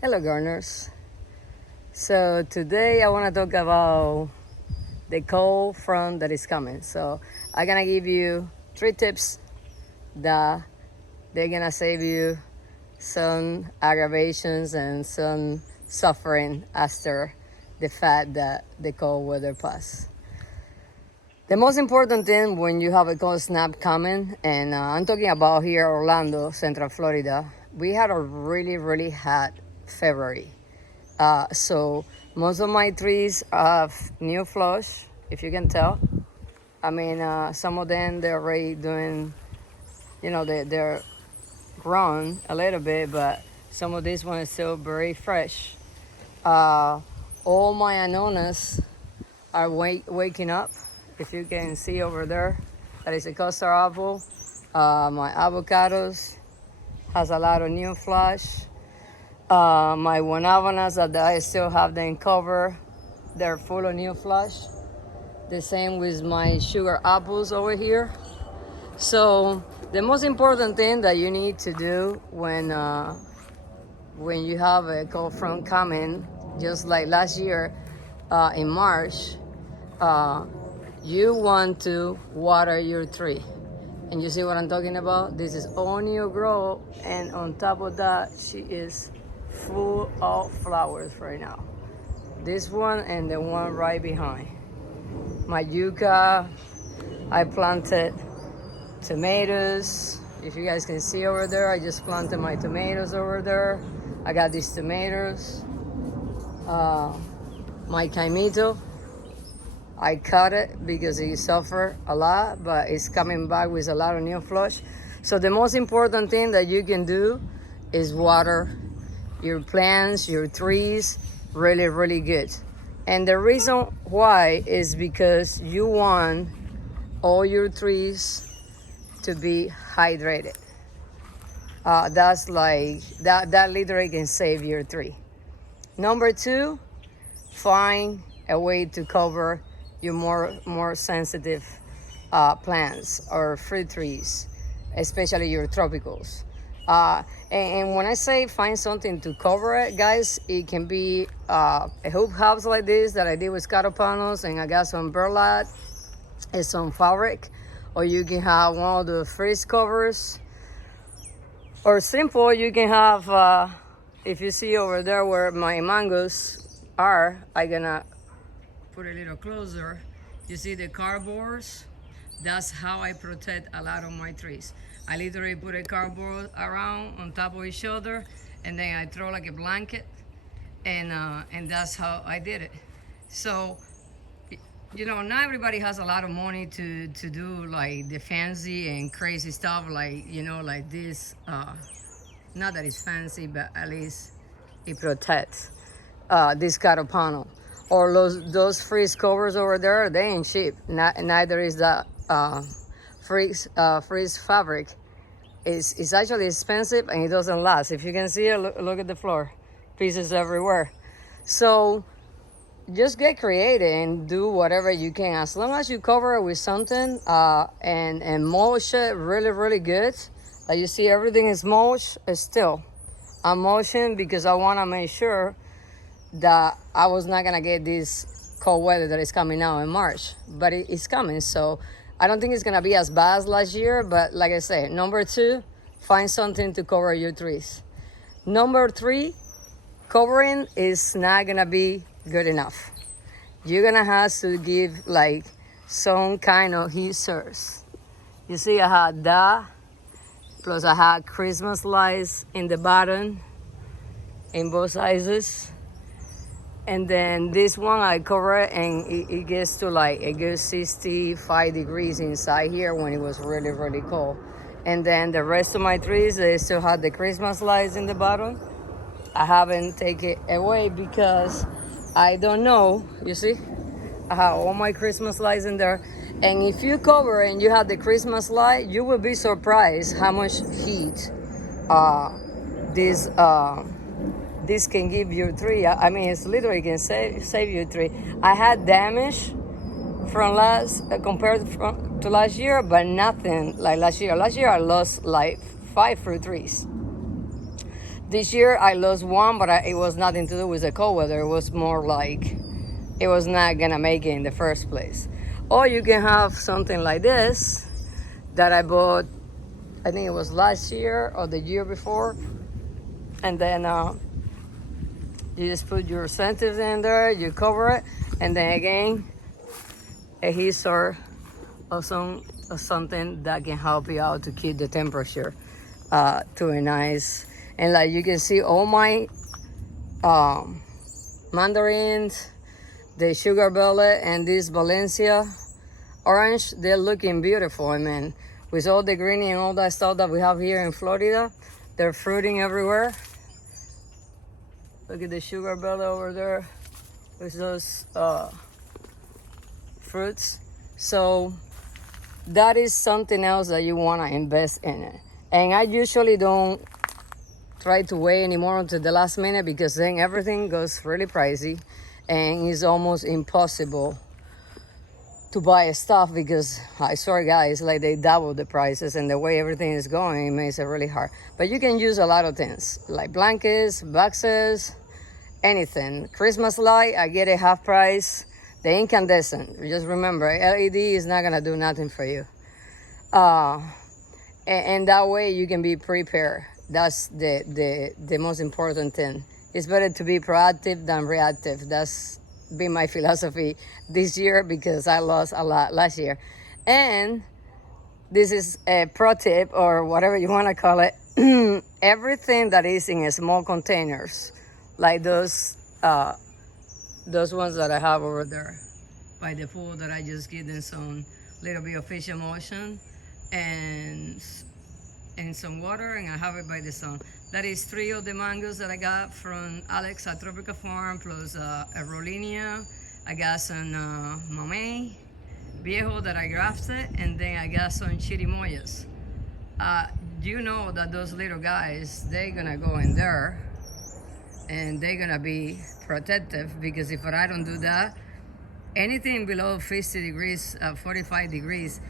Hello, gardeners. So today I want to talk about the cold front that is coming. So I'm gonna give you 3 tips that they're gonna save you some aggravations and some suffering after the fact that the cold weather pass. The most important thing when you have a cold snap coming, and I'm talking about here Orlando, Central Florida, we had a really hot February. So most of my trees have new flush, if you can tell. I mean, some of them they're already doing, they're grown a little bit, but some of these ones are still very fresh. Uh, all my anonas are waking up. If you can see over there, that is a custard apple. My avocados has a lot of new flush. My guanabanas that I still have them covered, they're full of new flush. The same with my sugar apples over here. So the most important thing that you need to do when you have a cold front coming, just like last year in March, uh, you want to water your tree. And you see what I'm talking about? This is all new grow, and on top of that, she is full of flowers right now. This one and the one right behind. My yucca, I planted tomatoes. If you guys can see over there, I just planted my tomatoes over there. I got these tomatoes. My caimito, I cut it because it suffered a lot, but it's coming back with a lot of new flush. So the most important thing that you can do is water your plants, your trees, really good. And the reason why is because you want all your trees to be hydrated. That's like that literally can save your tree. Number two, find a way to cover your more sensitive plants or fruit trees, especially your tropicals. And when I say find something to cover it, guys, it can be a hoop house like this that I did with scatopanos, and I got some burlap and some fabric, or you can have one of the freeze covers, or simple, you can have, if you see over there where my mangoes are, I'm gonna put a little closer. You see the cardboards? That's how I protect a lot of my trees. I literally put a cardboard around on top of each other, and then I throw like a blanket, and that's how I did it. So, not everybody has a lot of money to do like the fancy and crazy stuff, like like this. Not that it's fancy, but at least it protects this carapano. Or those freeze covers over there, they ain't cheap. Neither is that freeze fabric. It's actually expensive, and it doesn't last. If you can see it, look at the floor, pieces everywhere. So just get creative and do whatever you can, as long as you cover it with something and mulch it really good. Like you see, everything is mulch. Still, I'm mulching because I want to make sure that I was not gonna get this cold weather that is coming now in March, but it's coming. So I don't think it's gonna be as bad as last year. But like I said, number two, find something to cover your trees. Number three, covering is not gonna be good enough. You're gonna have to give like some kind of heat source. You see, I had that, plus I had Christmas lights in the bottom in both sizes. And then this one I cover it, and it gets to like a good 65 degrees inside here when it was really cold. And then the rest of my trees, they still have the Christmas lights in the bottom. I haven't taken it away because I don't know. You see, I have all my Christmas lights in there. And if you cover and you have the Christmas light, you will be surprised how much heat this this can give your tree. I mean, it's literally can save your tree. I had damage from compared to last year, but nothing like last year. Last year I lost like 5 fruit trees. This year I lost one, but it was nothing to do with the cold weather. It was more like it was not gonna make it in the first place. Or you can have something like this that I bought, I think it was last year or the year before. And then you just put your sensors in there, you cover it, and then again, a heater or something that can help you out to keep the temperature to a nice. And like you can see, all my mandarins, the sugar bellet, and this Valencia orange, they're looking beautiful. I mean, with all the green and all that stuff that we have here in Florida, they're fruiting everywhere. Look at the sugar bellet over there with those fruits. So that is something else that you want to invest in it. And I usually don't try to wait anymore until the last minute, because then everything goes really pricey and it's almost impossible to buy stuff, because I swear guys, like they double the prices, and the way everything is going, it makes it really hard. But you can use a lot of things like blankets, boxes, anything. Christmas light, I get it half price. The incandescent, just remember, LED is not gonna do nothing for you. And that way you can be prepared. That's the most important thing. It's better to be proactive than reactive. That's been my philosophy this year, because I lost a lot last year. And this is a pro tip, or whatever you want to call it. Everything that is in small containers, like those ones that I have over there by the pool, that I just give them some little bit of fish emulsion and some water, and I have it by the sun. That is 3 of the mangoes that I got from Alex at Tropical Farm, plus a Rollinia. I got some Mamey Viejo that I grafted, and then I got some chirimoyas. You know that those little guys, they're gonna go in there and they're gonna be protective, because if I don't do that, anything below 50 degrees, 45 degrees,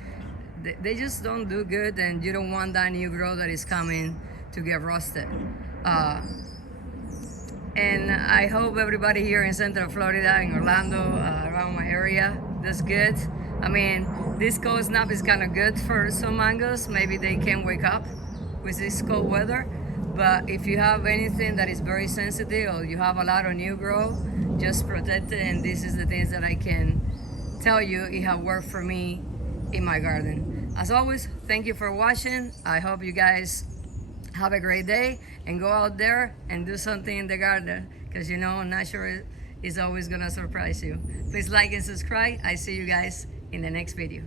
they just don't do good, and you don't want that new growth that is coming to get roasted. And I hope everybody here in Central Florida, in Orlando, around my area, does good. I mean, this cold snap is kind of good for some mangoes. Maybe they can wake up with this cold weather. But if you have anything that is very sensitive, or you have a lot of new growth, just protect it. And this is the things that I can tell you it have worked for me in my garden. As always, thank you for watching. I hope you guys have a great day, and go out there and do something in the garden, because you know nature is always gonna surprise you. Please like and subscribe. I see you guys in the next video.